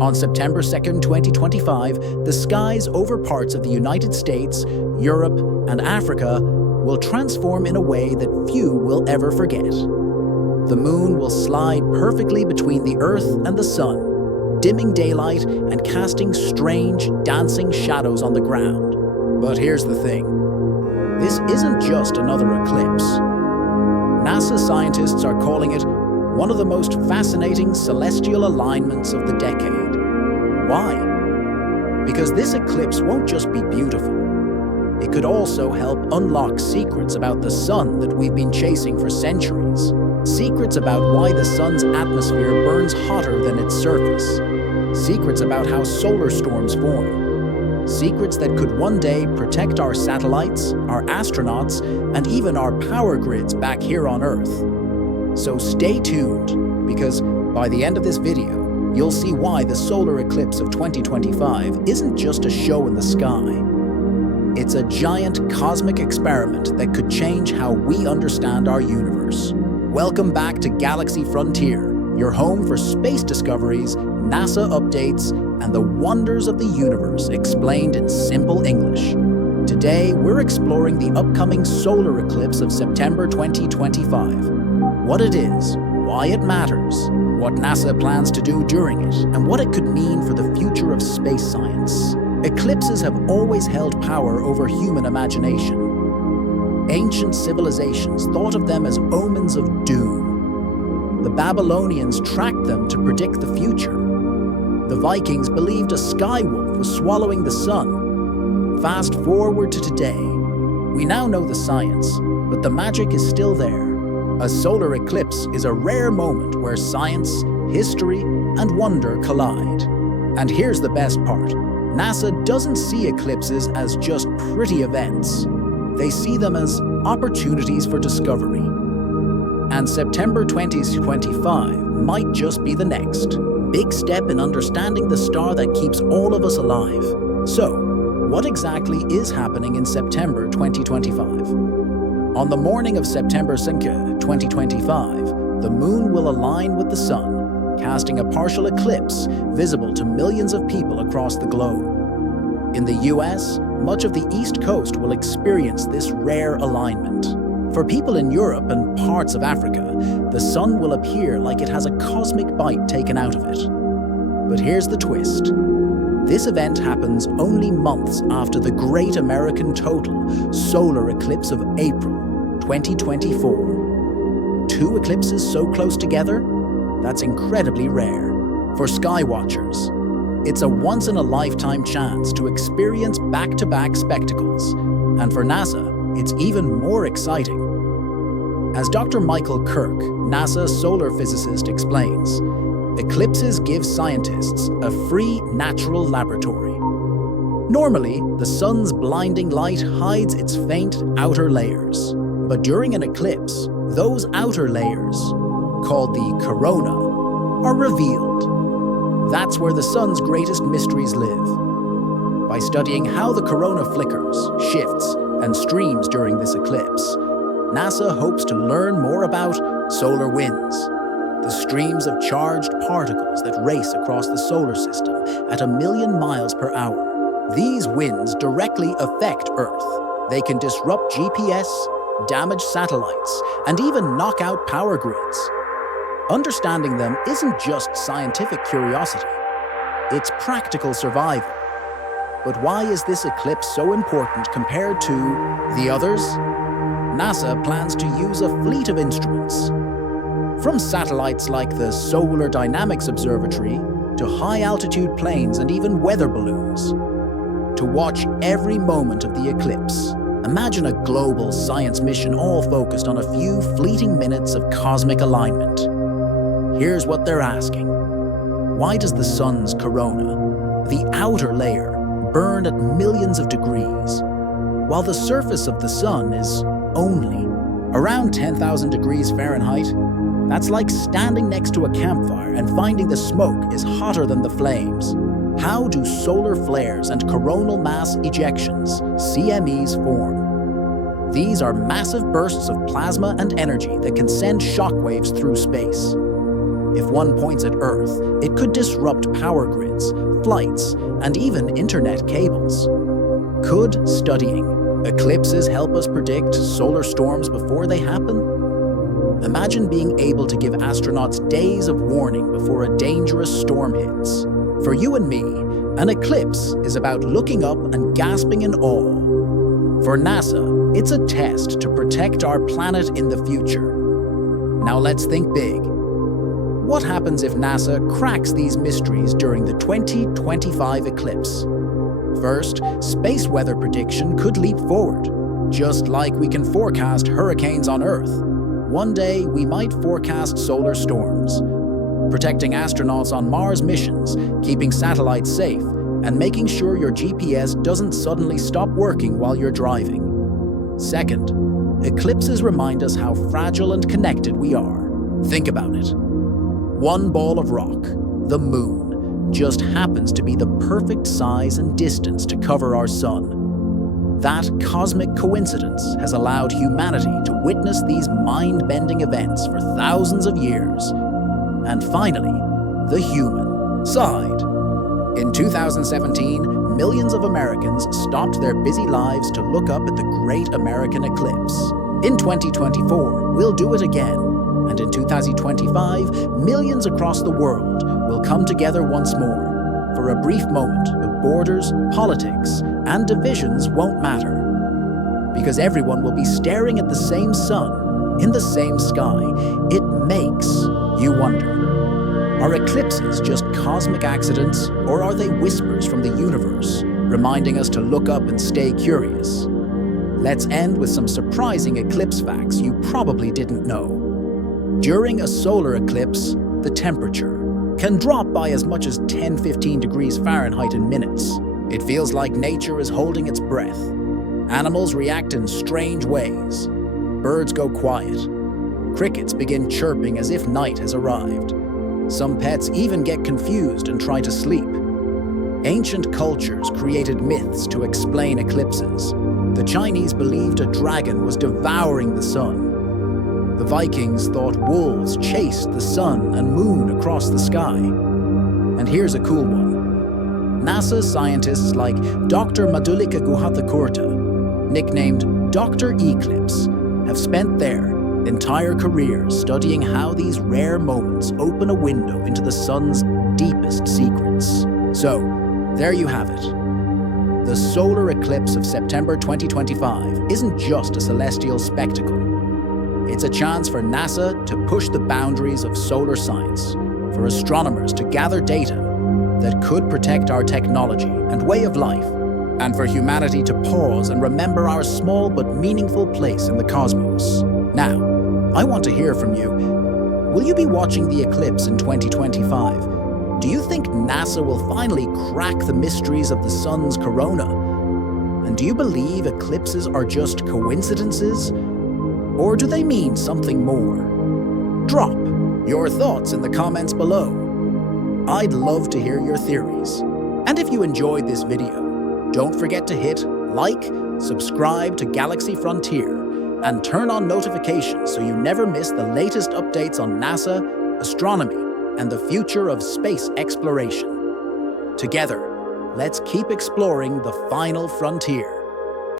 On September 2nd, 2025, the skies over parts of the United States, Europe, and Africa will transform in a way that few will ever forget. The moon will slide perfectly between the Earth and the sun, dimming daylight and casting strange, dancing shadows on the ground. But here's the thing. This isn't just another eclipse. NASA scientists are calling it one of the most fascinating celestial alignments of the decade. Why? Because this eclipse won't just be beautiful. It could also help unlock secrets about the sun that we've been chasing for centuries. Secrets about why the sun's atmosphere burns hotter than its surface. Secrets about how solar storms form. Secrets that could one day protect our satellites, our astronauts, and even our power grids back here on Earth. So stay tuned, because by the end of this video, you'll see why the solar eclipse of 2025 isn't just a show in the sky. It's a giant cosmic experiment that could change how we understand our universe. Welcome back to Galaxy Frontier, your home for space discoveries, NASA updates, and the wonders of the universe explained in simple English. Today, we're exploring the upcoming solar eclipse of September 2025. What it is, why it matters, what NASA plans to do during it, and what it could mean for the future of space science. Eclipses have always held power over human imagination. Ancient civilizations thought of them as omens of doom. The Babylonians tracked them to predict the future. The Vikings believed a sky wolf was swallowing the sun. Fast forward to today. We now know the science, but the magic is still there. A solar eclipse is a rare moment where science, history, and wonder collide. And here's the best part. NASA doesn't see eclipses as just pretty events. They see them as opportunities for discovery. And September 2025 might just be the next big step in understanding the star that keeps all of us alive. So, what exactly is happening in September 2025? On the morning of September 2nd, 2025, the moon will align with the sun, casting a partial eclipse visible to millions of people across the globe. In the US, much of the East Coast will experience this rare alignment. For people in Europe and parts of Africa, the sun will appear like it has a cosmic bite taken out of it. But here's the twist. This event happens only months after the Great American Total Solar Eclipse of April 2024. Two eclipses so close together? That's incredibly rare. For sky watchers, it's a once-in-a-lifetime chance to experience back-to-back spectacles. And for NASA, it's even more exciting. As Dr. Michael Kirk, NASA solar physicist, explains, eclipses give scientists a free natural laboratory. Normally, the sun's blinding light hides its faint outer layers. But during an eclipse, those outer layers, called the corona, are revealed. That's where the sun's greatest mysteries live. By studying how the corona flickers, shifts, and streams during this eclipse, NASA hopes to learn more about solar winds, the streams of charged particles that race across the solar system at 1,000,000 miles per hour. These winds directly affect Earth. They can disrupt GPS, damage satellites, and even knock out power grids. Understanding them isn't just scientific curiosity, it's practical survival. But why is this eclipse so important compared to the others? NASA plans to use a fleet of instruments, from satellites like the Solar Dynamics Observatory to high-altitude planes and even weather balloons, to watch every moment of the eclipse. Imagine a global science mission all focused on a few fleeting minutes of cosmic alignment. Here's what they're asking. Why does the sun's corona, the outer layer, burn at millions of degrees, while the surface of the sun is only around 10,000 degrees Fahrenheit? That's like standing next to a campfire and finding the smoke is hotter than the flames. How do solar flares and coronal mass ejections, CMEs, form? These are massive bursts of plasma and energy that can send shockwaves through space. If one points at Earth, it could disrupt power grids, flights, and even internet cables. Could studying eclipses help us predict solar storms before they happen? Imagine being able to give astronauts days of warning before a dangerous storm hits. For you and me, an eclipse is about looking up and gasping in awe. For NASA, it's a test to protect our planet in the future. Now let's think big. What happens if NASA cracks these mysteries during the 2025 eclipse? First, space weather prediction could leap forward. Just like we can forecast hurricanes on Earth, one day we might forecast solar storms. Protecting astronauts on Mars missions, keeping satellites safe, and making sure your GPS doesn't suddenly stop working while you're driving. Second, eclipses remind us how fragile and connected we are. Think about it. One ball of rock, the moon, just happens to be the perfect size and distance to cover our sun. That cosmic coincidence has allowed humanity to witness these mind-bending events for thousands of years. And finally, the human side. In 2017, millions of Americans stopped their busy lives to look up at the Great American Eclipse. In 2024, we'll do it again. And in 2025, millions across the world will come together once more. For a brief moment, the borders, politics, and divisions won't matter. Because everyone will be staring at the same sun, in the same sky. It makes you wonder. Are eclipses just cosmic accidents, or are they whispers from the universe, reminding us to look up and stay curious? Let's end with some surprising eclipse facts you probably didn't know. During a solar eclipse, the temperature can drop by as much as 10-15 degrees Fahrenheit in minutes. It feels like nature is holding its breath. Animals react in strange ways. Birds go quiet. Crickets begin chirping as if night has arrived. Some pets even get confused and try to sleep. Ancient cultures created myths to explain eclipses. The Chinese believed a dragon was devouring the sun. The Vikings thought wolves chased the sun and moon across the sky. And here's a cool one. NASA scientists like Dr. Madhulika Guhathakurta, nicknamed Dr. Eclipse, have spent their entire careers studying how these rare moments open a window into the sun's deepest secrets. So, there you have it. The solar eclipse of September 2025 isn't just a celestial spectacle. It's a chance for NASA to push the boundaries of solar science, for astronomers to gather data that could protect our technology and way of life, and for humanity to pause and remember our small but meaningful place in the cosmos. Now, I want to hear from you. Will you be watching the eclipse in 2025? Do you think NASA will finally crack the mysteries of the sun's corona? And do you believe eclipses are just coincidences? Or do they mean something more? Drop your thoughts in the comments below. I'd love to hear your theories. And if you enjoyed this video, don't forget to hit like, subscribe to Galaxy Frontier, and turn on notifications so you never miss the latest updates on NASA, astronomy, and the future of space exploration. Together, let's keep exploring the final frontier.